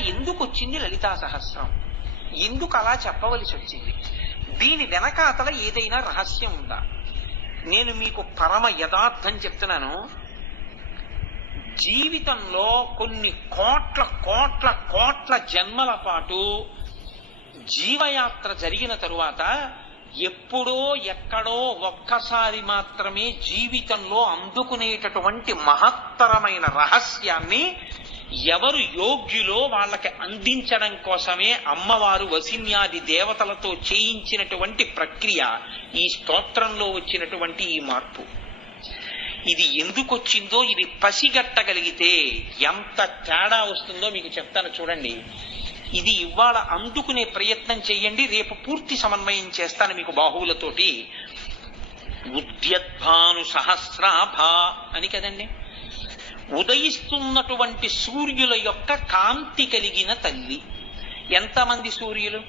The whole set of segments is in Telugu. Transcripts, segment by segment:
ఎందుకు వచ్చింది లలితా సహస్రం? ఎందుకు అలా చెప్పవలసి వచ్చింది? దీని వెనకాతల ఏదైనా రహస్యం ఉందా? నేను మీకు పరమ యథార్థం చెప్తున్నాను. జీవితంలో కొన్ని కోట్ల కోట్ల కోట్ల జన్మల పాటు జీవయాత్ర జరిగిన తరువాత ఎప్పుడో ఎక్కడో ఒక్కసారి మాత్రమే జీవితంలో అందుకునేటటువంటి మహత్తరమైన రహస్యాన్ని ఎవరు యోగ్యులో వాళ్ళకి అందించడం కోసమే అమ్మవారు వసిన్యాది దేవతలతో చేయించినటువంటి ప్రక్రియ ఈ స్తోత్రంలో వచ్చినటువంటి ఈ మార్పు. ఇది ఎందుకు వచ్చిందో ఇది పసిగట్టగలిగితే ఎంత తేడా వస్తుందో మీకు చెప్తాను చూడండి. ఇది ఇవాళ అందుకునే ప్రయత్నం చెయ్యండి. రేపు పూర్తి సమన్వయం చేస్తాను మీకు బాహువులతోటి. ఉద్యద్భాను సహస్రాభ అని కదండి, ఉదయిస్తున్నటువంటి సూర్యుల యొక్క కాంతి కలిగిన తల్లి. ఎంతమంది సూర్యులు?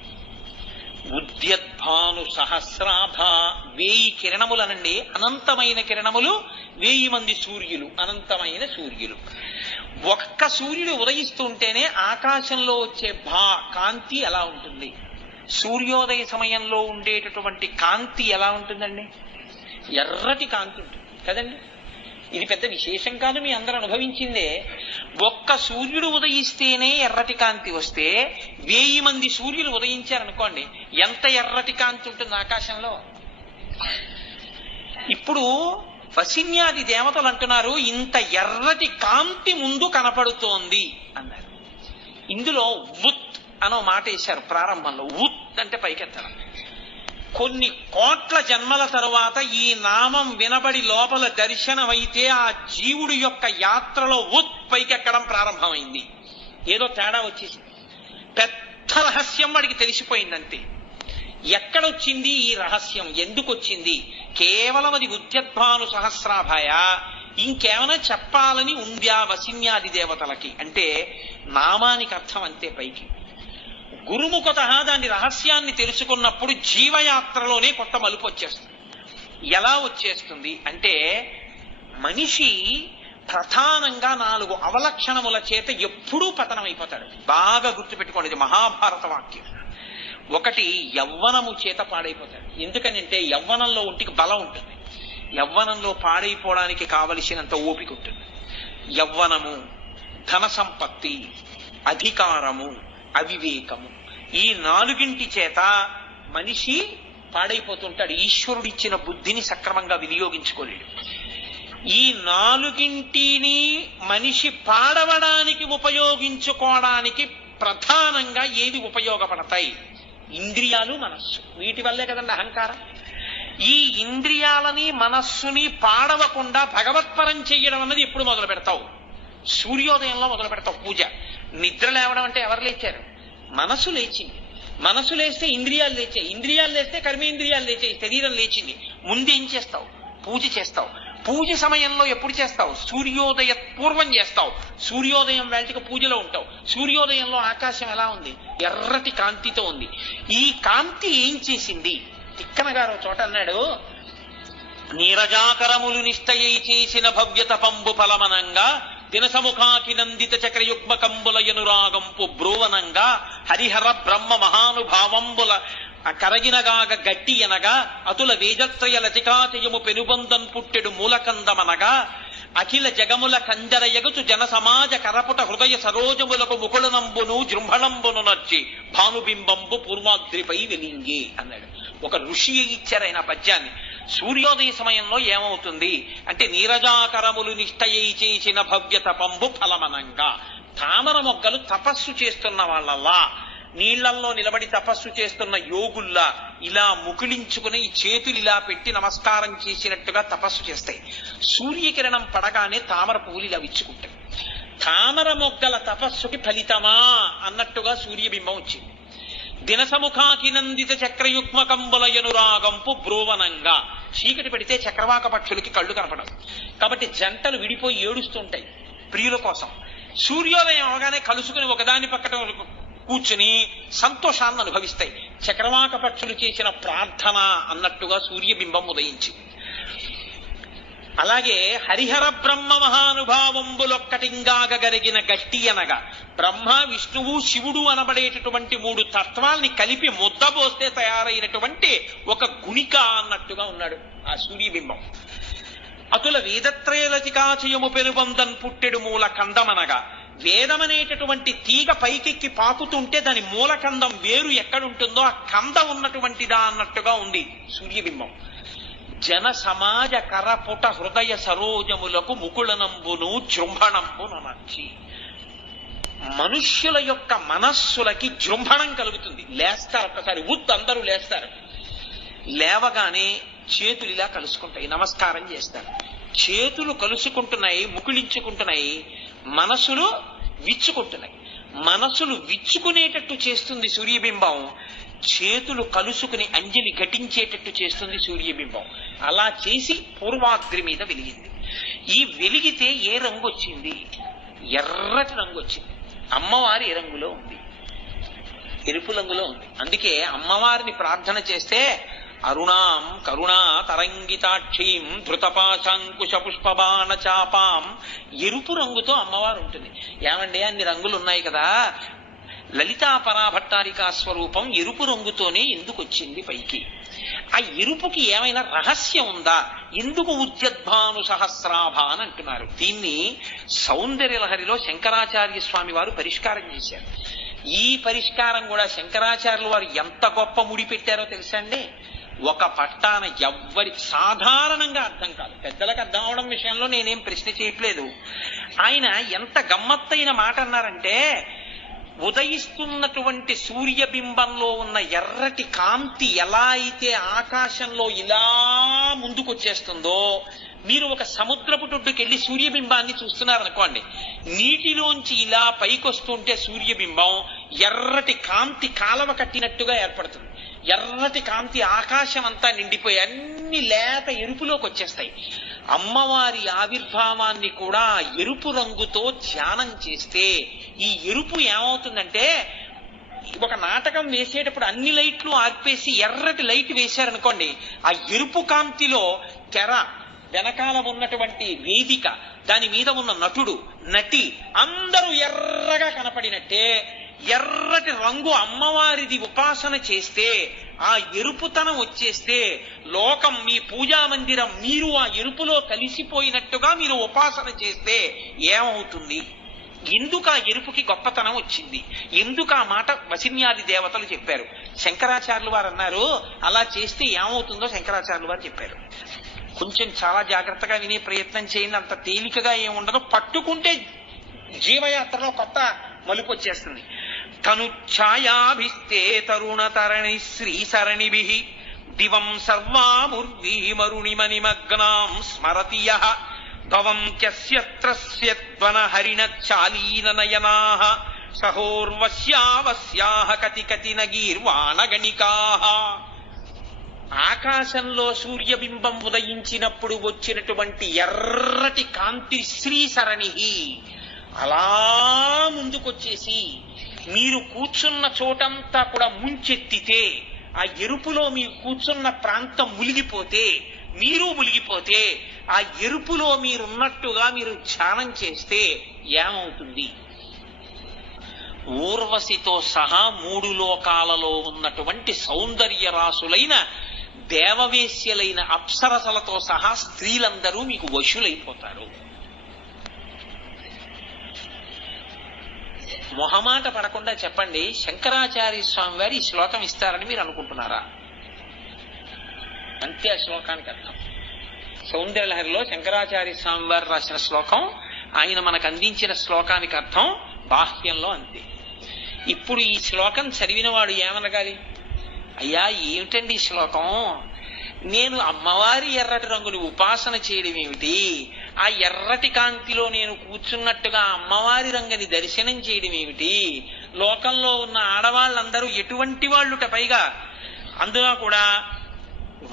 ఉద్యద్భాను సహస్రాభ, 1000 కిరణములనండి. అనంతమైన కిరణములు 1000 మంది సూర్యులు, అనంతమైన సూర్యులు. ఒక్క సూర్యుడు ఉదయిస్తుంటేనే ఆకాశంలో వచ్చే కాంతి ఎలా ఉంటుంది? సూర్యోదయ సమయంలో ఉండేటటువంటి కాంతి ఎలా ఉంటుందండి? ఎర్రటి కాంతి ఉంటుంది కదండి. ఇది పెద్ద విశేషం కాదు, మీ అందరూ అనుభవించిందే. ఒక్క సూర్యుడు ఉదయిస్తేనే ఎర్రటి కాంతి వస్తే 1000 మంది సూర్యులు ఉదయించారనుకోండి, ఎంత ఎర్రటి కాంతి ఉంటుంది ఆకాశంలో. ఇప్పుడు వసిన్యాది దేవతలు అంటున్నారు ఇంత ఎర్రటి కాంతి ముందు కనపడుతోంది అన్నారు. ఇందులో ఉత్ అనో మాట వేశారు ప్రారంభంలో. ఉత్ అంటే పైకెత్తడం. కొన్ని కోట్ల జన్మల తరువాత ఈ నామం వినబడి లోపల దర్శనమైతే ఆ జీవుడి యొక్క యాత్రలో ఉత్ పైకెక్కడం ప్రారంభమైంది. ఏదో తేడా వచ్చేసింది. పెద్ద రహస్యం వాడికి తెలిసిపోయిందంతే. ఎక్కడొచ్చింది ఈ రహస్యం? ఎందుకు వచ్చింది? కేవలం అది ఉద్యద్భాను సహస్రాభాయ, ఇంకేమైనా చెప్పాలని ఉందా వసిన్యాది దేవతలకి అంటే నామానికి అర్థం అంతే. పైకి గురుముఖత దాని రహస్యాన్ని తెలుసుకున్నప్పుడు జీవయాత్రలోనే కొత్త మలుపు వచ్చేస్తుంది. ఎలా వచ్చేస్తుంది అంటే మనిషి ప్రధానంగా 4 అవలక్షణముల చేత ఎప్పుడూ పతనమైపోతాడు. బాగా గుర్తుపెట్టుకోండి, ఇది మహాభారత వాక్యం. ఒకటి, యవ్వనము చేత పాడైపోతాడు. ఎందుకనంటే యవ్వనంలో ఒంటికి బలం ఉంటుంది. యవ్వనంలో పాడైపోవడానికి కావలసినంత ఓపిక ఉంటుంది. యవ్వనము, ధన సంపత్తి, అధికారము, అవివేకము, ఈ 4 చేత మనిషి పాడైపోతుంటాడు. ఈశ్వరుడిచ్చిన బుద్ధిని సక్రమంగా వినియోగించుకోలేడు. ఈ 4 మనిషి పాడవడానికి ఉపయోగించుకోవడానికి ప్రధానంగా ఏది ఉపయోగపడతాయి? ఇంద్రియాలు, మనస్సు. వీటి వల్లే కదండి అహంకారం. ఈ ఇంద్రియాలని మనస్సుని పాడవకుండా భగవత్పరం చెయ్యడం అన్నది ఎప్పుడు మొదలు పెడతావు? సూర్యోదయంలో మొదలు పెడతావు పూజ. నిద్ర లేవడం అంటే ఎవరు లేచారు? మనసు లేచింది. మనసు లేస్తే ఇంద్రియాలు లేచాయి. ఇంద్రియాలు లేస్తే కర్మేంద్రియాలు లేచాయి. శరీరం లేచింది. ముందేం చేస్తావు? పూజ చేస్తావు. పూజ సమయంలో ఎప్పుడు చేస్తావు? సూర్యోదయ పూర్వం చేస్తావు. సూర్యోదయం వేళకి పూజలో ఉంటావు. సూర్యోదయంలో ఆకాశం ఎలా ఉంది? ఎర్రటి కాంతితో ఉంది. ఈ కాంతి ఏం చేసింది? తిక్కన గారు చోట అన్నాడు, నీరజాకరములు నిష్టయై చేసిన భవ్యత పంబు ఫలమనంగా దినసముఖాకి నందిత చక్రయుగ్మ కంబులయనురాగంపు బ్రోవనంగా హరిహర బ్రహ్మ మహానుభావంబుల కరగినగాగ గట్టి అనగా అతుల వేజత్రయ లతికాచయము పెనుబంధన్ పుట్టెడు మూలకందమనగా అఖిల జగముల కంజర ఎగుచు జన సమాజ కరపుట హృదయ సరోజములకు ముకుళనంబును జృంభణంబును నర్చి భానుబింబంబు పూర్వాద్రిపై వెలింగి అన్నాడు. ఒక ఋషి ఇచ్చారు ఆయన పద్యాన్ని. సూర్యోదయ సమయంలో ఏమవుతుంది అంటే నీరజాకరములు నిష్టయై చేసిన భవ్యత పంబు ఫలమనంగా, తామర మొగ్గలు తపస్సు చేస్తున్న వాళ్ళల్లా, నీళ్లల్లో నిలబడి తపస్సు చేస్తున్న యోగుల్లా ఇలా ముకుళించుకుని చేతులు ఇలా పెట్టి నమస్కారం చేసినట్టుగా తపస్సు చేస్తాయి. సూర్యకిరణం పడగానే తామర పువ్వులు ఇలా విచ్చుకుంటాయి. తామర మొగ్గల తపస్సుకి ఫలితమా అన్నట్టుగా సూర్యబింబం వచ్చింది. దినసముఖాకి నందిత చక్రయుగ్మ కంబులయనురాగంపు బ్రోవనంగా, చీకటి పెడితే చక్రవాక పక్షులకి కళ్ళు కనపడవు. కాబట్టి జంటలు విడిపోయి ఏడుస్తుంటాయి ప్రియుల కోసం. సూర్యోదయం అవగానే కలుసుకుని ఒకదాని పక్కన కూర్చుని సంతోషాన్ని అనుభవిస్తాయి. చక్రవాక పక్షులు చేసిన ప్రార్థన అన్నట్టుగా సూర్యబింబం ఉదయించింది. అలాగే హరిహర బ్రహ్మ మహానుభావంబులొక్కటింగాగరిగిన గట్టి అనగా బ్రహ్మ విష్ణువు శివుడు అనబడేటటువంటి 3 తత్వాల్ని కలిపి ముద్దబోస్తే తయారైనటువంటి ఒక గుణిక అన్నట్టుగా ఉన్నాడు ఆ సూర్యబింబం. అతుల వేదత్రయలతికాచయము పెనుబందన్ పుట్టెడు మూల కందమనగా వేదమనేటటువంటి తీగ పైకెక్కి పాకుతుంటే దాని మూలకందం వేరు ఎక్కడుంటుందో ఆ కందం ఉన్నటువంటిదా అన్నట్టుగా ఉంది సూర్యబింబం. జన సమాజ కరపుట హృదయ సరోజములకు ముకుళనంబును జృంభణంబును నచ్చి మనుష్యుల యొక్క మనస్సులకి జృంభణం కలుగుతుంది. లేస్తారు ఒక్కసారి, అందరూ లేస్తారు. లేవగానే చేతులు ఇలా కలుసుకుంటాయి, నమస్కారం చేస్తారు. చేతులు కలుసుకుంటున్నాయి, ముకుళించుకుంటున్నాయి, మనసులు విచ్చుకుంటున్నాయి. మనసులు విచ్చుకునేటట్టు చేస్తుంది సూర్యబింబం, చేతులు కలుసుకుని అంజలి ఘటించేటట్టు చేస్తుంది సూర్యబింబం. అలా చేసి పూర్వాగ్రి మీద వెలిగింది. ఈ వెలిగితే ఏ రంగు వచ్చింది? ఎర్రటి రంగు వచ్చింది. అమ్మవారి ఏ రంగులో ఉంది? ఎరుపు రంగులో ఉంది. అందుకే అమ్మవారిని ప్రార్థన చేస్తే అరుణాం కరుణా తరంగితాక్షీం ధృతపాశాంకుశ పుష్పబాణ చాపాం, ఎరుపు రంగుతో అమ్మవారు ఉంటుంది. ఏమండి అన్ని రంగులు ఉన్నాయి కదా, లలితా పరాభట్టారికా స్వరూపం ఎరుపు రంగుతోనే ఎందుకు వచ్చింది పైకి? ఆ ఎరుపుకి ఏమైనా రహస్యం ఉందా? ఎందుకు ఉద్యద్భాను సహస్రాభ అని అంటున్నారు? దీన్ని సౌందర్యలహరిలో శంకరాచార్య స్వామి వారు పరిష్కారం చేశారు. ఈ పరిష్కారం కూడా శంకరాచార్యులు వారు ఎంత గొప్ప ముడి పెట్టారో తెలుసా అండి? ఒక పట్టాన ఎవ్వరి సాధారణంగా అర్థం కాదు, పెద్దలకు అర్థం అవడం విషయంలో నేనేం ప్రశ్న చేయట్లేదు. ఆయన ఎంత గమ్మత్తైన మాట అన్నారంటే, ఉదయిస్తున్నటువంటి సూర్యబింబంలో ఉన్న ఎర్రటి కాంతి ఎలా అయితే ఆకాశంలో ఇలా ముందుకొచ్చేస్తుందో, మీరు ఒక సముద్రపు టొడ్డుకెళ్ళి సూర్యబింబాన్ని చూస్తున్నారనుకోండి, నీటిలోంచి ఇలా పైకొస్తుంటే సూర్యబింబం ఎర్రటి కాంతి కాలవ కట్టినట్టుగా ఏర్పడుతుంది. ఎర్రటి కాంతి ఆకాశం అంతా నిండిపోయి అన్ని లేత ఎరుపులోకి వచ్చేస్తాయి. అమ్మవారి ఆవిర్భావాన్ని కూడా ఎరుపు రంగుతో ధ్యానం చేస్తే ఈ ఎరుపు ఏమవుతుందంటే, ఒక నాటకం వేసేటప్పుడు అన్ని లైట్లు ఆర్పేసి ఎర్రటి లైట్ వేశారనుకోండి, ఆ ఎరుపు కాంతిలో తెర వెనకాల ఉన్నటువంటి వేదిక, దాని మీద ఉన్న నటుడు నటి అందరూ ఎర్రగా కనపడినట్టే ఎర్రటి రంగు అమ్మవారిది ఉపాసన చేస్తే ఆ ఎరుపుతనం వచ్చేస్తే లోకం, మీ పూజా మందిరం మీరు ఆ ఎరుపులో కలిసిపోయినట్టుగా మీరు ఉపాసన చేస్తే ఏమవుతుంది? ఎందుకు ఆ ఎరుపుకి గొప్పతనం వచ్చింది? ఎందుకు ఆ మాట వసిన్యాది దేవతలు చెప్పారు? శంకరాచార్యులు వారు అన్నారు, అలా చేస్తే ఏమవుతుందో శంకరాచార్యులు వారు చెప్పారు. కొంచెం చాలా జాగ్రత్తగా వినే ప్రయత్నం చేయండి. అంత తేలికగా ఏముండదు, పట్టుకుంటే జీవయాత్రలో కొత్త మలుపు వచ్చేస్తుంది. తను ఛాయాభిస్తే తరుణ తరణి శ్రీ సరణిభి దివం సర్వాముర్వీ మరుణిమనిమగ్నాం స్మరతి యః భవం త్యస్యత్రస్యద్వన హరిణ చాలీన నయనాః సహోర్వశ్యావస్యాః కతి కతి నగీర్వాణగణికాః. ఆకాశంలో సూర్యబింబం ఉదయించినప్పుడు వచ్చినటువంటి ఎర్రటి కాంతి శ్రీసరణి అలా ముందుకొచ్చేసి మీరు కూర్చున్న చోటంతా కూడా ముంచెత్తితే, ఆ ఎరుపులో మీరు కూర్చున్న ప్రాంతం మునిగిపోతే, మీరు మునిగిపోతే, ఆ ఎరుపులో మీరున్నట్టుగా మీరు ధ్యానం చేస్తే ఏమవుతుంది? ఊర్వశితో సహా 3 లోకాలలో ఉన్నటువంటి సౌందర్య రాసులైన దేవవేశ్యలైన అప్సరసలతో సహా స్త్రీలందరూ మీకు వశులైపోతారు. మొహమాట పడకుండా చెప్పండి, శంకరాచార్య స్వామి వారు ఈ శ్లోకం ఇస్తారని మీరు అనుకుంటున్నారా? అంతే ఆ శ్లోకానికి అర్థం. సౌందర్యలహరిలో శంకరాచార్య స్వామి వారు రాసిన శ్లోకం, ఆయన మనకు అందించిన శ్లోకానికి అర్థం బాహ్యంలో అంతే. ఇప్పుడు ఈ శ్లోకం చదివిన వాడు ఏమనగాలి? అయ్యా ఏమిటండి ఈ శ్లోకం, నేను అమ్మవారి ఎర్రటి రంగుని ఉపాసన చేయడం ఏమిటి, ఆ ఎర్రటి కాంతిలో నేను కూర్చున్నట్టుగా అమ్మవారి రంగుని దర్శనం చేయడం ఏమిటి, లోకంలో ఉన్న ఆడవాళ్ళందరూ ఎటువంటి వాళ్ళుట, పైగా అందులో కూడా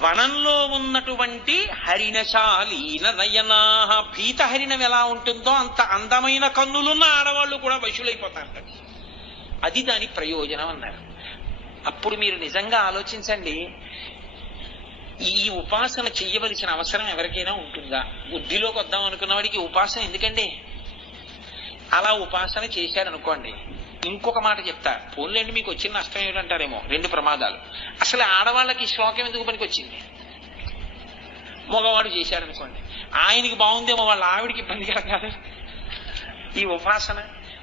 వనంలో ఉన్నటువంటి హరిణశాలీన నయనాః, భీత హరిణం ఎలా ఉంటుందో అంత అందమైన కన్నులున్న ఆడవాళ్ళు కూడా వశులైపోతారు. అది దాని ప్రయోజనం అన్నారు. అప్పుడు మీరు నిజంగా ఆలోచించండి, ఈ ఉపాసన చెయ్యవలసిన అవసరం ఎవరికైనా ఉంటుందా? బుద్ధిలోకి వద్దాం అనుకున్న వాడికి ఉపాసన ఎందుకండి? అలా ఉపాసన చేశారనుకోండి, ఇంకొక మాట చెప్తా, పోన్లేండి మీకు వచ్చిన నష్టం ఏమిటంటారేమో, 2 ప్రమాదాలు. అసలు ఆడవాళ్ళకి శ్లోకం ఎందుకు పనికి వచ్చింది? మగవాడు చేశారనుకోండి, ఆయనకి బాగుందేమో, వాళ్ళ ఆవిడికి ఇబ్బంది కాదు ఈ ఉపాసన.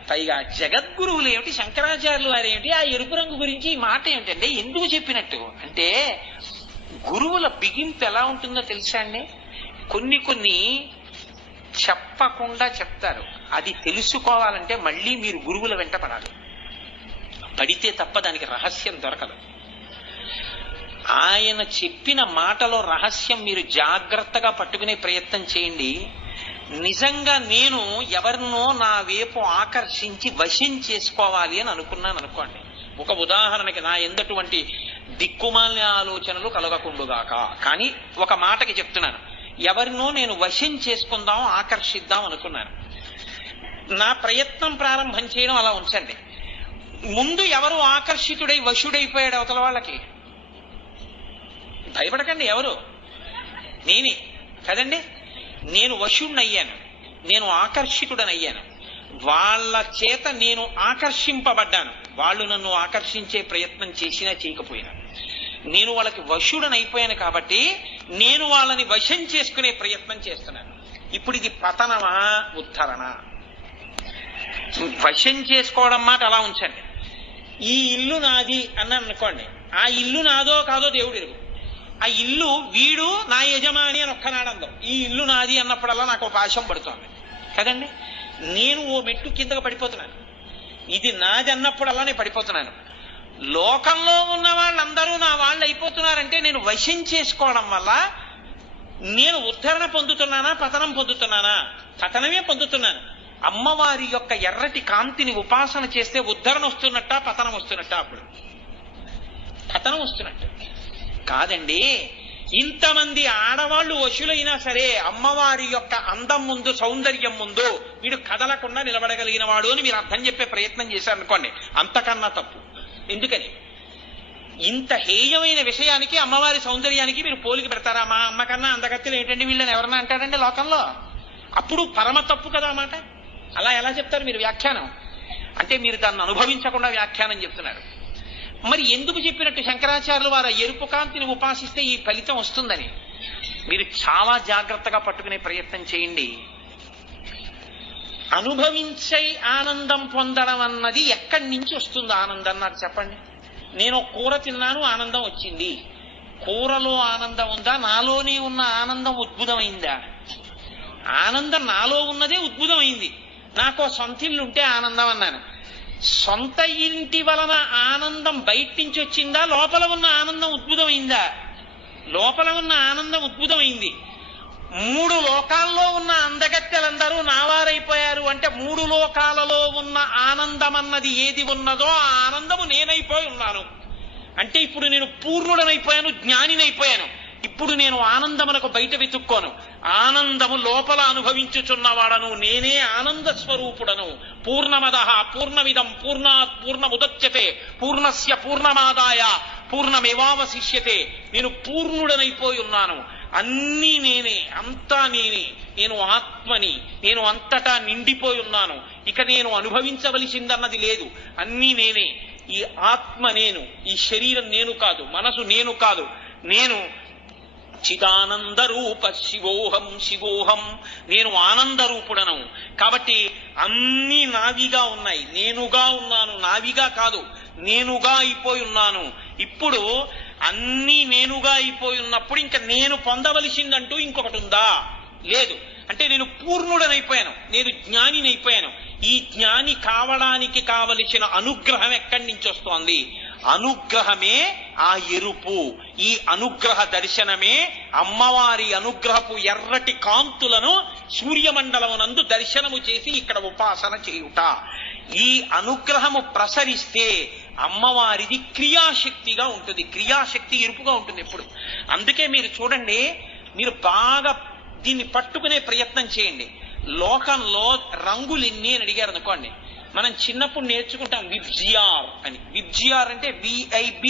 పైగా జగద్గురువులు ఏమిటి, శంకరాచార్యులు వారు ఏమిటి, ఆ ఎరుపు రంగు గురించి ఈ మాట ఏమిటంటే ఎందుకు చెప్పినట్టు అంటే, గురువుల బిగింపు ఎలా ఉంటుందో తెలుసా అండి? కొన్ని చెప్పకుండా చెప్తారు. అది తెలుసుకోవాలంటే మళ్ళీ మీరు గురువుల వెంట పడాలి. పడితే తప్ప దానికి రహస్యం దొరకదు. ఆయన చెప్పిన మాటలో రహస్యం మీరు జాగ్రత్తగా పట్టుకునే ప్రయత్నం చేయండి. నిజంగా నేను ఎవరినో నా వైపు ఆకర్షించి వశం చేసుకోవాలి అని అనుకున్నాను అనుకోండి, ఒక ఉదాహరణకి నా ఎందటువంటి దిక్కుమాలిన ఆలోచనలు కలగకుండుగాక, కానీ ఒక మాటకి చెప్తున్నాను, ఎవరినో నేను వశం చేసుకుందాం, ఆకర్షిద్దాం అనుకున్నాను. నా ప్రయత్నం ప్రారంభం చేయడం అలా ఉంచండి. ముందు ఎవరు ఆకర్షితుడై వశుడైపోయాడు అవతల వాళ్ళకి? భయపడకండి, ఎవరు? నేనే కదండి. నేను వశుణ్ణయ్యాను, నేను ఆకర్షితుడనయ్యాను. వాళ్ళ చేత నేను ఆకర్షింపబడ్డాను. వాళ్ళు నన్ను ఆకర్షించే ప్రయత్నం చేసినా చేయకపోయినా నేను వాళ్ళకి వశుడనైపోయాను. కాబట్టి నేను వాళ్ళని వశం చేసుకునే ప్రయత్నం చేస్తున్నాను. ఇప్పుడు ఇది పతనమా ఉద్ధరణ? వశం చేసుకోవడం మాట అలా ఉంచండి. ఈ ఇల్లు నాది అన్నాను అనుకోండి, ఆ ఇల్లు నాదో కాదో దేవుడు ఎరుగు. ఆ ఇల్లు వీడు నా యజమాని అని ఒక్కనాడందో, ఈ ఇల్లు నాది అన్నప్పుడల్లా నాకు ఒక పాశం పడుతోంది కదండి. నేను ఓ మెట్టు కిందకు పడిపోతున్నాను, ఇది నాది అన్నప్పుడల్లా నేను పడిపోతున్నాను. లోకంలో ఉన్న వాళ్ళందరూ నా వాళ్ళు అయిపోతున్నారంటే నేను వశం చేసుకోవడం వల్ల నేను ఉద్ధరణ పొందుతున్నానా, పతనం పొందుతున్నానా? పతనమే పొందుతున్నాను. అమ్మవారి యొక్క ఎర్రటి కాంతిని ఉపాసన చేస్తే ఉద్ధరణ వస్తున్నట్ట, పతనం వస్తున్నట్ట? అప్పుడు పతనం వస్తున్నట్టు కాదండి. ఇంతమంది ఆడవాళ్లు వశులైనా సరే అమ్మవారి యొక్క అందం ముందు, సౌందర్యం ముందు వీడు కదలకుండా నిలబడగలిగిన వాడు అని మీరు అర్థం చెప్పే ప్రయత్నం చేశారనుకోండి, అంతకన్నా తప్పు. ఎందుకని? ఇంత హేయమైన విషయానికి, అమ్మవారి సౌందర్యానికి మీరు పోలిక పెడతారా? మా అమ్మ కన్నా అందగత్తెలు ఏంటండి వీళ్ళని ఎవరన్నా అంటారండి లోకంలో? అప్పుడు పరమ తప్పు కదా మాట. అలా ఎలా చెప్తారు మీరు వ్యాఖ్యానం? అంటే మీరు దాన్ని అనుభవించకుండా వ్యాఖ్యానం చెప్తున్నారు. మరి ఎందుకు చెప్పినట్టు శంకరాచార్యులు వారు ఎరుపు కాంతిని ఉపాసిస్తే ఈ ఫలితం వస్తుందని? మీరు చాలా జాగ్రత్తగా పట్టుకునే ప్రయత్నం చేయండి. అనుభవించే ఆనందం పొందడం అన్నది ఎక్కడి నుంచి వస్తుంది ఆనందం నాకు చెప్పండి. నేను కూర తిన్నాను, ఆనందం వచ్చింది. కూరలో ఆనందం ఉందా? నాలోనే ఉన్న ఆనందం ఉద్భుతమైందా? ఆనందం నాలో ఉన్నదే ఉద్భుతమైంది. నాకు సొంత ఇల్లు ఉంటే ఆనందం అన్నాను. సొంత ఇంటి వలన ఆనందం బయట నుంచి వచ్చిందా? లోపల ఉన్న ఆనందం ఉద్భుతమైందా? లోపల ఉన్న ఆనందం ఉద్భుతమైంది. 3 లోకాల్లో ఉన్న అందగత్తెలందరూ నావారైపోయారు అంటే 3 లోకాలలో ఉన్న ఆనందం అన్నది ఏది ఉన్నదో ఆ ఆనందము నేనైపోయి ఉన్నాను. అంటే ఇప్పుడు నేను పూర్ణుడనైపోయాను, జ్ఞానినైపోయాను. ఇప్పుడు నేను ఆనందమునకు బయట వెతుక్కోను. ఆనందము లోపల అనుభవించుచున్నవాడను, నేనే ఆనంద స్వరూపుడను. పూర్ణమదః పూర్ణమిదం పూర్ణాత్ పూర్ణముదచ్యతే పూర్ణస్య పూర్ణమాదాయ పూర్ణమేవావశిష్యతే. నేను పూర్ణుడనైపోయి ఉన్నాను. అన్నీ నేనే, అంతా నేనే. నేను ఆత్మని, నేను అంతటా నిండిపోయి ఉన్నాను. ఇక నేను అనుభవించవలసిందన్నది లేదు, అన్నీ నేనే. ఈ ఆత్మ నేను, ఈ శరీరం నేను కాదు, మనసు నేను కాదు. నేను చిదానంద రూప శివోహం శివోహం. నేను ఆనంద రూపుడను. కాబట్టి అన్నీ నావిగా ఉన్నాయి. నేనుగా ఉన్నాను, నావిగా కాదు, నేనుగా అయిపోయి ఉన్నాను. ఇప్పుడు అన్నీ నేనుగా అయిపోయి ఉన్నప్పుడు ఇంకా నేను పొందవలసిందంటూ ఇంకొకటి ఉందా? లేదు. అంటే నేను పూర్ణుడనైపోయాను, నేను జ్ఞానినైపోయాను. ఈ జ్ఞాని కావడానికి కావలసిన అనుగ్రహం ఎక్కడి నుంచి వస్తోంది? అనుగ్రహమే ఆ ఎరుపు. ఈ అనుగ్రహ దర్శనమే అమ్మవారి అనుగ్రహపు ఎర్రటి కాంతులను సూర్యమండలమునందు దర్శనము చేసి ఇక్కడ ఉపాసన చేయుట. ఈ అనుగ్రహము ప్రసరిస్తే అమ్మవారిది క్రియాశక్తిగా ఉంటుంది. క్రియాశక్తి ఎరుపుగా ఉంటుంది ఎప్పుడు. అందుకే మీరు చూడండి, మీరు బాగా దీన్ని పట్టుకునే ప్రయత్నం చేయండి. లోకంలో రంగులు ఎన్ని అని అడిగారు అనుకోండి, మనం చిన్నప్పుడు నేర్చుకుంటాం విబ్జిఆర్ అని. విబ్జిఆర్ అంటే VIB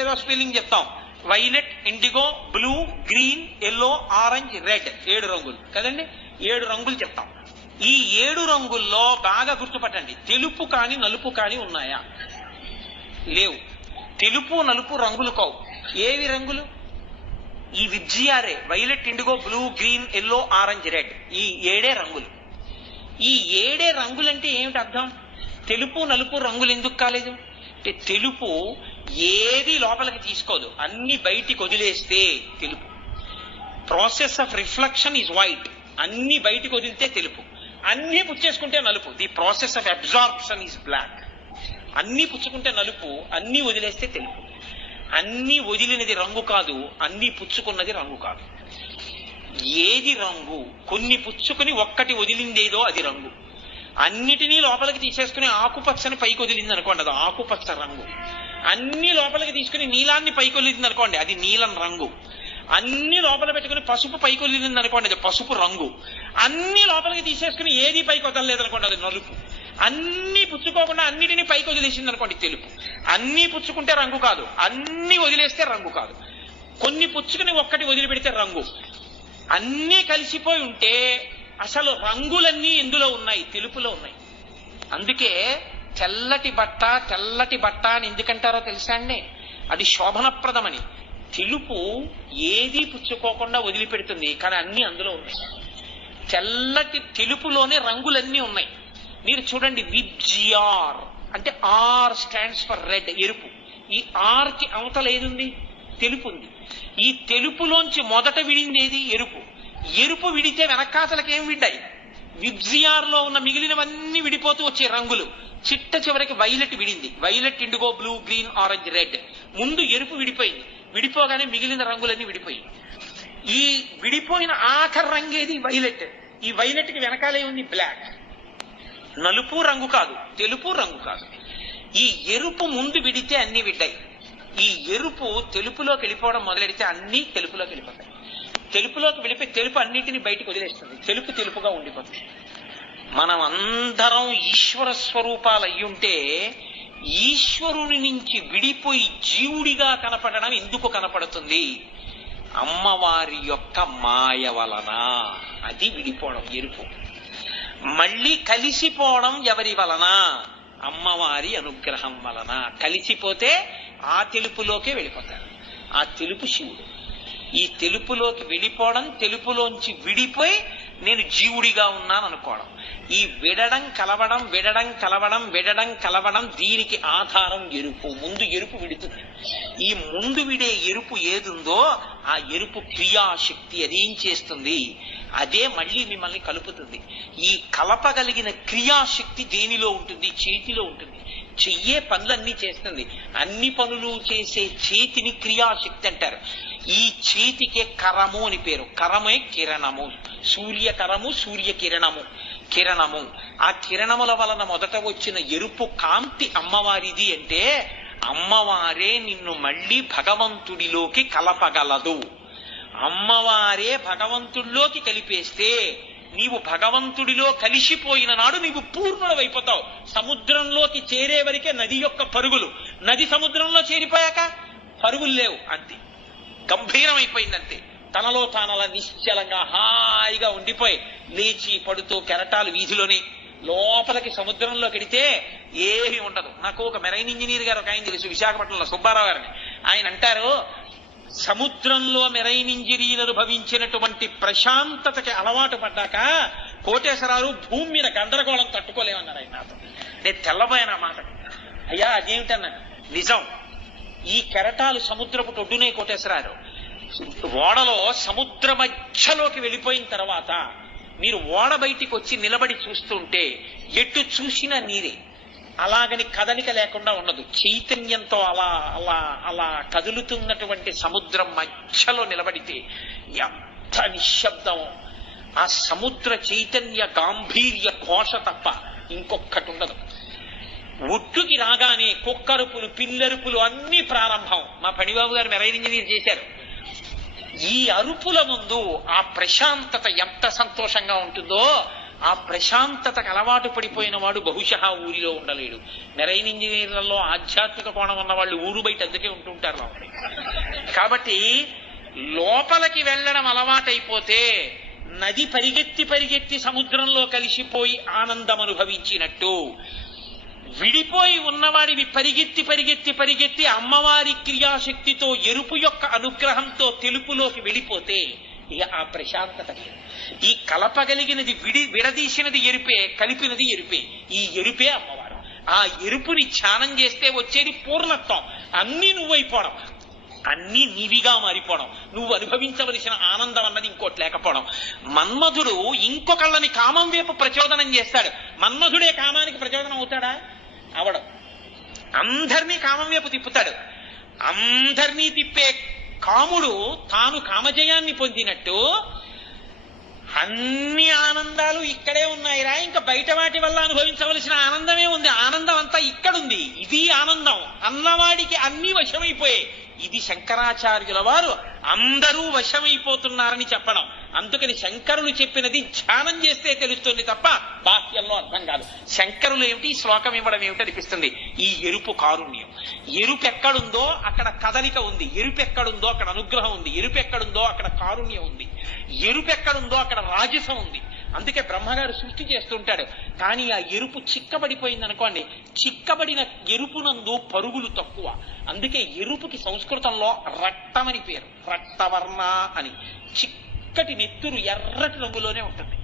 ఏదో స్పెల్లింగ్ చెప్తాం. Violet, indigo, blue, green, yellow, orange, red, 7 రంగులు కదండి. 7 రంగులు చెప్తాం. ఈ 7 రంగుల్లో బాగా గుర్తుపట్టండి, తెలుపు కాని నలుపు కాని ఉన్నాయా? లేవు. తెలుపు నలుపు రంగులు కావు. ఏవి రంగులు? ఈ విబ్జియారే, violet, indigo, blue, green, yellow, orange, red, ఈ 7 రంగులు. ఈ 7 రంగులంటే ఏమిటి అర్థం? తెలుపు నలుపు రంగులు ఎందుకు కాలేదు అంటే, తెలుపు ఏది లోపలికి తీసుకోదు, అన్ని బయటికి వదిలేస్తే తెలుపు. Process of reflection is white, అన్ని బయటికి వదిలితే తెలుపు. అన్ని పుచ్చేసుకుంటే నలుపు. The process of absorption is black. అన్ని పుచ్చుకుంటే నలుపు, అన్ని వదిలేస్తే తెలుపు. అన్ని వదిలినది రంగు కాదు, అన్ని పుచ్చుకున్నది రంగు కాదు. ఏది రంగు? కొన్ని పుచ్చుకుని ఒక్కటి వదిలిందేదో అది రంగు. అన్నిటినీ లోపలికి తీసేసుకుని ఆకుపచ్చని పైకి వదిలింది అనుకోండి, అది ఆకుపచ్చ రంగు. అన్ని లోపలికి తీసుకుని నీలాన్ని పైకి వదిలింది అనుకోండి, అది నీలం రంగు. అన్ని లోపల పెట్టుకుని పసుపు పైకి వదిలింది అనుకోండి, అది పసుపు రంగు. అన్ని లోపలికి తీసేసుకుని ఏది పైకి వదలలేదు అనుకోండి, అది నలుపు. అన్ని పుచ్చుకోకుండా అన్నిటినీ పైకి వదిలేసింది అనుకోండి, తెలుపు. అన్ని పుచ్చుకుంటే రంగు కాదు, అన్ని వదిలేస్తే రంగు కాదు. కొన్ని పుచ్చుకుని ఒక్కటి వదిలిపెడితే రంగు. అన్నీ కలిసిపోయి ఉంటే అసలు రంగులన్నీ ఎందులో ఉన్నాయి? తెలుపులో ఉన్నాయి. అందుకే తెల్లటి బట్ట అని ఎందుకంటారో తెలుసా అండి? అది శోభనప్రదమని. తెలుపు ఏది పుచ్చుకోకుండా వదిలిపెడుతుంది, కానీ అన్ని అందులో ఉన్నాయి. తెల్లటి తెలుపులోనే రంగులన్నీ ఉన్నాయి. మీరు చూడండి, విబ్జిఆర్ అంటే ఆర్ స్టాండ్స్ ఫర్ రెడ్, ఎరుపు. ఈ ఆర్ కి అవతల ఏదుంది? తెలుపు ఉంది. ఈ తెలుపులోంచి మొదట విడింది ఏది? ఎరుపు. ఎరుపు విడితే వెనకాతలకి ఏం విడ్డాయి? విబ్జిఆర్ లో ఉన్న మిగిలినవన్నీ విడిపోతూ వచ్చే రంగులు. చిట్ట చివరికి వైలెట్ విడింది. Violet, indigo, blue, green, orange, red. ముందు ఎరుపు విడిపోయింది. విడిపోగానే మిగిలిన రంగులన్నీ విడిపోయి, ఈ విడిపోయిన ఆఖరి రంగేది? వైలెట్. ఈ వైలెట్ కి వెనకాలే ఉంది బ్లాక్. నలుపు రంగు కాదు, తెలుపు రంగు కాదు. ఈ ఎరుపు ముందు విడితే అన్ని విడ్డాయి. ఈ ఎరుపు తెలుపులోకి వెళ్ళిపోవడం మొదలెడితే అన్ని తెలుపులోకి వెళ్ళిపోతాయి. తెలుపులోకి వెళ్ళిపోయి తెలుపు అన్నిటిని బయటికి వదిలేస్తుంది. తెలుపు తెలుపుగా ఉండిపోతుంది. మనం అందరం ఈశ్వర స్వరూపాలు అయ్యుంటే ఈశ్వరుని నుంచి విడిపోయి జీవుడిగా కనపడడం ఎందుకు కనపడుతుంది? అమ్మవారి యొక్క మాయ వలన. అది విడిపోవడం, ఎరుపు. మళ్ళీ కలిసిపోవడం ఎవరి వలన? అమ్మవారి అనుగ్రహం వలన. కలిసిపోతే ఆ తెలుపులోకే వెళ్ళిపోతారు. ఆ తెలుపు శివుడు. ఈ తెలుపులోకి వెళ్ళిపోవడం, తెలుపులోంచి విడిపోయి నేను జీవుడిగా ఉన్నాను అనుకోవడం. ఈ విడడం కలవడం, విడడం కలవడం, విడడం కలవడం, దీనికి ఆధారం ఎరుపు. ముందు ఎరుపు విడుతుంది. ఈ ముందు విడే ఎరుపు ఏదుందో ఆ ఎరుపు క్రియాశక్తి. అదేం చేస్తుంది? అదే మళ్ళీ మిమ్మల్ని కలుపుతుంది. ఈ కలపగలిగిన క్రియాశక్తి దేనిలో ఉంటుంది? చేతిలో ఉంటుంది. చెయ్యే పనులన్నీ చేస్తుంది. అన్ని పనులు చేసే చేతిని క్రియాశక్తి అంటారు. ఈ చేతికే కరము అని పేరు. కరమే కిరణము. సూర్యకరము, సూర్యకిరణము, కిరణము. ఆ కిరణముల వలన మొదట వచ్చిన ఎరుపు కాంతి అమ్మవారిది అంటే అమ్మవారే నిన్ను మళ్ళీ భగవంతుడిలోకి కలపగలదు. అమ్మవారే భగవంతుడిలోకి కలిపేస్తే నీవు భగవంతుడిలో కలిసిపోయిన నాడు నీవు పూర్ణుడవైపోతావు. సముద్రంలోకి చేరే వరకే నది యొక్క పరుగులు. నది సముద్రంలో చేరిపోయాక పరుగులు లేవు, అంతే. గంభీరమైపోయిందంతే. తనలో తానలా నిశ్చలంగా హాయిగా ఉండిపోయి లేచి పడుతూ కెరటాలు వీధిలోని లోపలికి సముద్రంలోకి వెడితే ఏమీ ఉండదు. నాకు ఒక మెరైన్ ఇంజనీర్ గారు ఒక ఆయన తెలుసు, విశాఖపట్నంలో, సుబ్బారావు గారిని. ఆయన అంటారు, సముద్రంలో మెరైన్ ఇంజనీర్లు భవించినటువంటి ప్రశాంతతకి అలవాటు పడ్డాక కోటేశ్వరాలు భూమి మీద గందరగోళం తట్టుకోలేమన్నారు ఆయన నాతో. నేను తెల్లబోయాను ఆ మాట. అయ్యా అదేమిటన్నా? నిజం. ఈ కెరటాలు సముద్రపు ఒడ్డునే కోటేశ్వరారు. ఓడలో సముద్ర మధ్యలోకి వెళ్ళిపోయిన తర్వాత మీరు ఓడ బయటికి వచ్చి నిలబడి చూస్తుంటే ఎటు చూసినా నీరే. అలాగని కదలిక లేకుండా ఉండదు. చైతన్యంతో అలా అలా అలా కదులుతున్నటువంటి సముద్రం మధ్యలో నిలబడితే ఎంత నిశ్శబ్దం! ఆ సముద్ర చైతన్య గాంభీర్య ఘోష తప్ప ఇంకొక్కటి ఉండదు. ఒడ్డుకి రాగానే కుక్కరుపులు, పిల్లరుపులు అన్ని ప్రారంభం. మా పణిబాబు గారు మెరైన్ ఇంజనీర్ చేశారు. ఈ అరుపుల ముందు ఆ ప్రశాంతత ఎంత సంతోషంగా ఉంటుందో ఆ ప్రశాంతతకు అలవాటు పడిపోయిన వాడు బహుశಃ ఊరిలో ఉండలేడు. మెరైన్ ఇంజనీర్లలో ఆధ్యాత్మిక కోణం ఉన్న వాళ్ళు ఊరు బయట అందుకే ఉంటుంటారు లోపలి. కాబట్టి లోపలికి వెళ్ళడం అలవాటైపోతే నది పరిగెత్తి పరిగెత్తి సముద్రంలో కలిసిపోయి ఆనందం అనుభవించినట్టు, విడిపోయి ఉన్నవాడివి పరిగెత్తి పరిగెత్తి పరిగెత్తి అమ్మవారి క్రియాశక్తితో ఎరుపు యొక్క అనుగ్రహంతో తెలుపులోకి వెళ్ళిపోతే ఇక ఆ ప్రశాంతత. ఈ కలపగలిగినది విడదీసినది ఎరుపే, కలిపినది ఎరుపే. ఈ ఎరుపే అమ్మవారు. ఆ ఎరుపుని ధ్యానం చేస్తే వచ్చేది పూర్ణత్వం. అన్నీ నువ్వైపోవడం, అన్నీ నీవిగా మారిపోవడం, నువ్వు అనుభవించవలసిన ఆనందం అన్నది ఇంకోటి లేకపోవడం. మన్మధుడు ఇంకొకళ్ళని కామం వైపు ప్రచోదనం చేస్తాడు. మన్మధుడే కామానికి ప్రచోదనం అవుతాడా? అవడం. అందరినీ కామం వైపు తిప్పుతాడు. అందరినీ తిప్పే కాముడు తాను కామజయాన్ని పొందినట్టు అన్ని ఆనందాలు ఇక్కడే ఉన్నాయిరా, ఇంకా బయట వాటి వల్ల అనుభవించవలసిన ఆనందమే ఉంది, ఆనందం అంతా ఇక్కడుంది, ఇది ఆనందం అన్నవాడికి అన్ని వశమైపోయాయి. ఇది శంకరాచార్యుల వారు అందరూ వశమైపోతున్నారని చెప్పడం. అందుకని శంకరులు చెప్పినది ధ్యానం చేస్తే తెలుస్తుంది తప్ప బాహ్యంలో అర్థం కాదు. శంకరులు ఏమిటి, శ్లోకం ఇవ్వడం ఏమిటి అనిపిస్తుంది. ఈ ఎరుపు కారుణ్యం. ఎరుపు ఎక్కడుందో అక్కడ కదలిక ఉంది, ఎరుపు ఎక్కడుందో అక్కడ అనుగ్రహం ఉంది, ఎరుపు ఎక్కడుందో అక్కడ కారుణ్యం ఉంది, ఎరుపు ఎక్కడుందో అక్కడ రాజసం ఉంది. అందుకే బ్రహ్మగారు సృష్టి చేస్తుంటాడు. కానీ ఆ ఎరుపు చిక్కబడిపోయింది అనుకోండి, చిక్కబడిన ఎరుపునందు పరుగులు తక్కువ. అందుకే ఎరుపుకి సంస్కృతంలో రక్తమని పేరు, రక్తవర్ణ అని. చిక్కటి నెత్తురు ఎర్రటి రంగులోనే ఉంటుంది.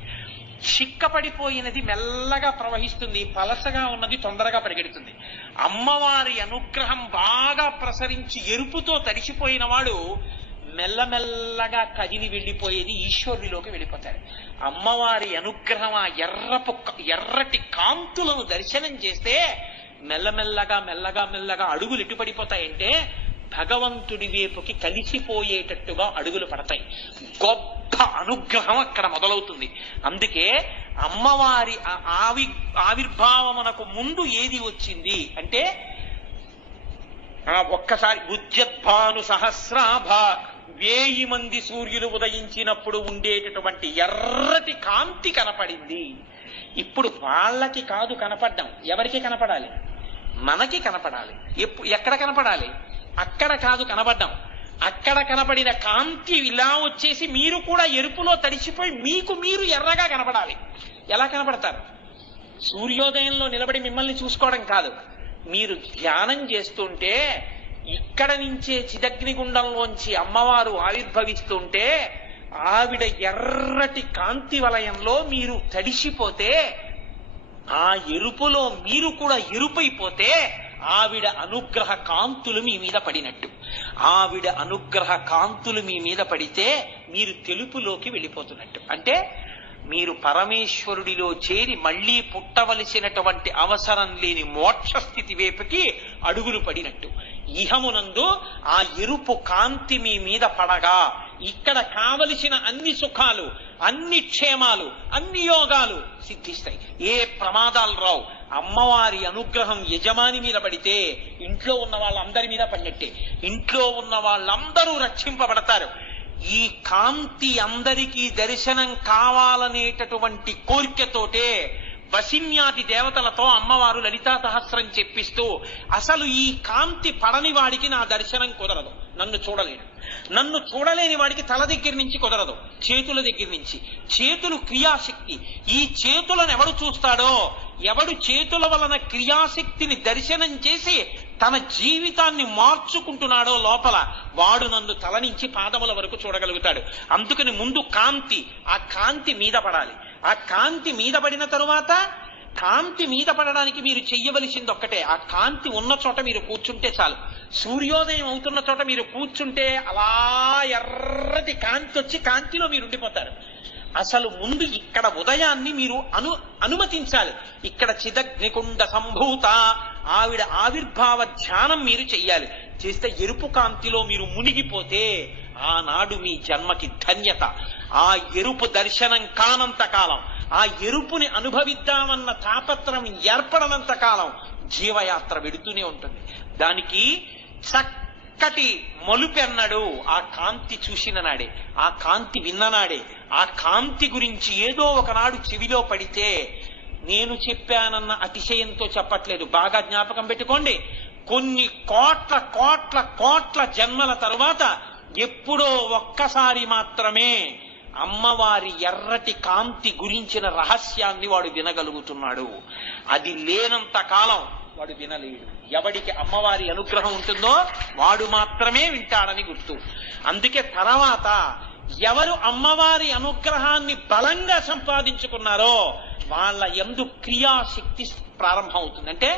చిక్కపడిపోయినది మెల్లగా ప్రవహిస్తుంది, పలసగా ఉన్నది తొందరగా పరిగెడుతుంది. అమ్మవారి అనుగ్రహం బాగా ప్రసరించి ఎరుపుతో తడిసిపోయిన వాడు మెల్లమెల్లగా కదిలి వెళ్ళిపోయేది ఈశ్వరుడిలోకి వెళ్ళిపోతాడు. అమ్మవారి అనుగ్రహం ఆ ఎర్రటి కాంతులను దర్శనం చేస్తే మెల్లమెల్లగా మెల్లగా మెల్లగా అడుగులు ఎటు పడిపోతాయంటే భగవంతుడి వైపుకి కలిసిపోయేటట్టుగా అడుగులు పడతాయి. గొప్ప అనుగ్రహం అక్కడ మొదలవుతుంది. అందుకే అమ్మవారి ఆవిర్భావమునకు ముందు ఏది వచ్చింది అంటే ఒక్కసారి ఉద్యద్భాను సహస్రాభ 1000 మంది సూర్యులు ఉదయించినప్పుడు ఉండేటటువంటి ఎర్రటి కాంతి కనపడింది. ఇప్పుడు వాళ్ళకి కాదు కనపడ్డం, ఎవరికి కనపడాలి? మనకి కనపడాలి. ఎక్కడ కనపడాలి? అక్కడ కాదు కనపడ్డం. అక్కడ కనపడిన కాంతి ఇలా వచ్చేసి మీరు కూడా ఎరుపులో తడిసిపోయి మీకు మీరు ఎర్రగా కనపడాలి. ఎలా కనపడతారు? సూర్యోదయంలో నిలబడి మిమ్మల్ని చూసుకోవడం కాదు. మీరు ధ్యానం చేస్తుంటే ఇక్కడ నుంచే చిదగ్నిగుండంలోంచి అమ్మవారు ఆవిర్భవిస్తుంటే ఆవిడ ఎర్రటి కాంతి వలయంలో మీరు తడిసిపోతే, ఆ ఎరుపులో మీరు కూడా ఎరుపైపోతే ఆవిడ అనుగ్రహ కాంతులు మీ మీద పడినట్టు. ఆవిడ అనుగ్రహ కాంతులు మీ మీద పడితే మీరు తెలుపులోకి వెళ్ళిపోతున్నట్టు. అంటే మీరు పరమేశ్వరుడిలో చేరి మళ్లీ పుట్టవలసినటువంటి అవసరం లేని మోక్ష స్థితి వైపుకి అడుగులు పడినట్టు. ఇహమునందు ఆ ఎరుపు కాంతి మీ మీద పడగా ఇక్కడ కావలసిన అన్ని సుఖాలు, అన్ని క్షేమాలు, అన్ని యోగాలు సిద్ధిస్తాయి. ఏ ప్రమాదాలు రావు. అమ్మవారి అనుగ్రహం యజమాని మీద పడితే ఇంట్లో ఉన్న వాళ్ళందరి మీద పడినట్టే. ఇంట్లో ఉన్న వాళ్ళందరూ రక్షింపబడతారు. ఈ కాంతి అందరికీ దర్శనం కావాలనేటటువంటి కోరికతోటే వసిన్యాది దేవతలతో అమ్మవారు లలితా సహస్రం చెప్పిస్తూ అసలు ఈ కాంతి పడని వాడికి నా దర్శనం కుదరదు, నన్ను చూడలేడు. నన్ను చూడలేని వాడికి తల దగ్గర నుంచి కుదరదు, చేతుల దగ్గర నుంచి. చేతులు క్రియాశక్తి. ఈ చేతులను ఎవడు చూస్తాడో, ఎవడు చేతుల వలన క్రియాశక్తిని దర్శనం చేసి తన జీవితాన్ని మార్చుకుంటున్నాడో లోపల, వాడు నన్ను తల నుంచి పాదముల వరకు చూడగలుగుతాడు. అందుకని ముందు కాంతి, ఆ కాంతి మీద పడాలి. ఆ కాంతి మీద పడిన తరువాత, కాంతి మీద పడడానికి మీరు చెయ్యవలసింది ఒక్కటే, ఆ కాంతి ఉన్న చోట మీరు కూర్చుంటే చాలు. సూర్యోదయం అవుతున్న చోట మీరు కూర్చుంటే అలా ఎర్రటి కాంతి వచ్చి కాంతిలో మీరు ఉండిపోతారు. అసలు ముందు ఇక్కడ ఉదయాన్ని మీరు అనుమతించాలి. ఇక్కడ చిదగ్నికుండ సంభూత ఆవిడ ఆవిర్భావ ధ్యానం మీరు చెయ్యాలి. చేస్తే ఎరుపు కాంతిలో మీరు మునిగిపోతే ఆనాడు మీ జన్మకి ధన్యత. ఆ ఎరుపు దర్శనం కానంత కాలం, ఆ ఎరుపుని అనుభవిద్దామన్న తాపత్రం ఏర్పడనంత కాలం జీవయాత్ర వెడుతూనే ఉంటుంది. దానికి చక్కటి మలుపెన్నడు ఆ కాంతి చూసిన నాడే, ఆ కాంతి విన్ననాడే, ఆ కాంతి గురించి ఏదో ఒకనాడు చెవిలో పడితే, నేను చెప్పానన్న అతిశయంతో చెప్పట్లేదు, బాగా జ్ఞాపకం పెట్టుకోండి, కొన్ని కోట్ల కోట్ల కోట్ల జన్మల తరువాత ఎప్పుడో ఒక్కసారి మాత్రమే అమ్మవారి ఎర్రటి కాంతి గురించిన రహస్యాన్ని వాడు వినగలుగుతున్నాడు. అది లేనంత కాలం వాడు వినలేడు. ఎవడికి అమ్మవారి అనుగ్రహం ఉంటుందో వాడు మాత్రమే వింటాడని గుర్తు. అందుకే తర్వాత ఎవరు అమ్మవారి అనుగ్రహాన్ని బలంగా సంపాదించుకున్నారో వాళ్ళ యందు క్రియాశక్తి ప్రారంభం అవుతుంది. అంటే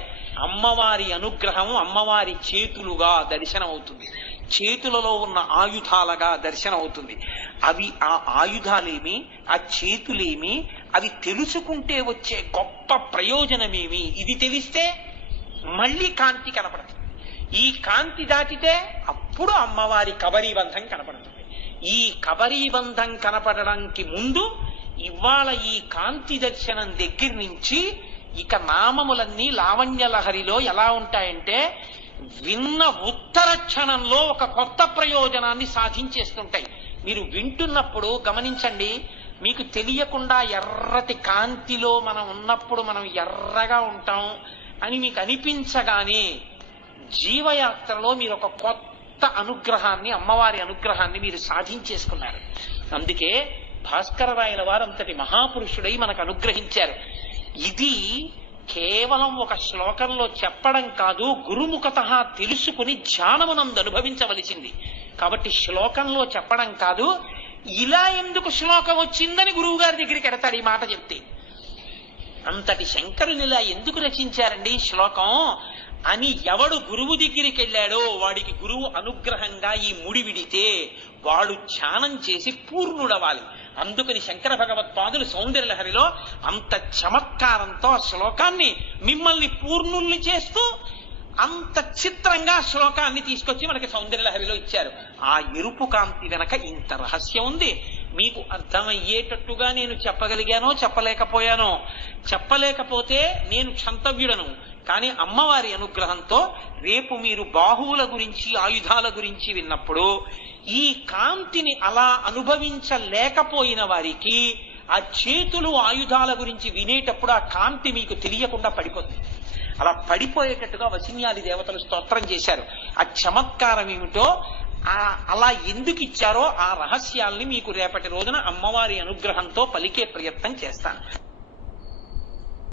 అమ్మవారి అనుగ్రహం అమ్మవారి చేతులుగా దర్శనం అవుతుంది, చేతులలో ఉన్న ఆయుధాలుగా దర్శనం అవుతుంది. అవి ఆ ఆయుధాలేమి, ఆ చేతులేమి, అవి తెలుసుకుంటే వచ్చే గొప్ప ప్రయోజనమేమి, ఇది తెలిస్తే మళ్ళీ కాంతి కనపడుతుంది. ఈ కాంతి దాటితే అప్పుడు అమ్మవారి కబరీబంధం కనపడుతుంది. ఈ కబరీబంధం కనపడడానికి ముందు ఇవాళ ఈ కాంతి దర్శనం దగ్గర నుంచి ఇక నామములన్నీ లావణ్యలహరిలో ఎలా ఉంటాయంటే విన్న ఉత్తర క్షణంలో ఒక కొత్త ప్రయోజనాన్ని సాధించేస్తుంటాయి. మీరు వింటున్నప్పుడు గమనించండి, మీకు తెలియకుండా ఎర్రటి కాంతిలో మనం ఉన్నప్పుడు మనం ఎర్రగా ఉంటాం అని మీకు అనిపించగానే జీవయాత్రలో మీరు ఒక కొత్త అనుగ్రహాన్ని, అమ్మవారి అనుగ్రహాన్ని మీరు సాధించేసుకున్నారు. అందుకే భాస్కరరాయల వారు అంతటి మహాపురుషుడై మనకు అనుగ్రహించారు. ఇది కేవలం ఒక శ్లోకంలో చెప్పడం కాదు, గురుముఖతః తెలుసుకుని ధ్యానమునందు అనుభవించవలసింది. కాబట్టి శ్లోకంలో చెప్పడం కాదు, ఇలా ఎందుకు శ్లోకం వచ్చిందని గురువు గారి దగ్గరికి ఎడతాడు ఈ మాట చెప్తే. అంతటి శంకరుని ఇలా ఎందుకు రచించారండి శ్లోకం అని ఎవడు గురువు దగ్గరికి వెళ్ళాడో వాడికి గురువు అనుగ్రహంగా ఈ ముడి విడితే వాడు ధ్యానం చేసి పూర్ణుడవాలి. అందుకని శంకర భగవత్పాదులు సౌందర్యలహరిలో అంత చమత్కారంతో ఆ శ్లోకాన్ని మిమ్మల్ని పూర్ణుల్ని చేస్తూ అంత చిత్రంగా శ్లోకాన్ని తీసుకొచ్చి మనకి సౌందర్యలహరిలో ఇచ్చారు. ఆ ఎరుపు కాంతి వెనక ఇంత రహస్యం ఉంది. మీకు అర్థమయ్యేటట్టుగా నేను చెప్పగలిగానో చెప్పలేకపోయానో, చెప్పలేకపోతే నేను క్షంతవ్యుడను. కానీ అమ్మవారి అనుగ్రహంతో రేపు మీరు బాహువుల గురించి, ఆయుధాల గురించి విన్నప్పుడు ఈ కాంతిని అలా అనుభవించలేకపోయిన వారికి ఆ చేతులు ఆయుధాల గురించి వినేటప్పుడు ఆ కాంతి మీకు తెలియకుండా పడిపోతుంది. అలా పడిపోయేటట్టుగా వసిన్యాది దేవతలు స్తోత్రం చేశారు. ఆ చమత్కారం ఏమిటో, అలా ఎందుకు ఇచ్చారో ఆ రహస్యాల్ని మీకు రేపటి రోజున అమ్మవారి అనుగ్రహంతో పలికే ప్రయత్నం చేస్తాను.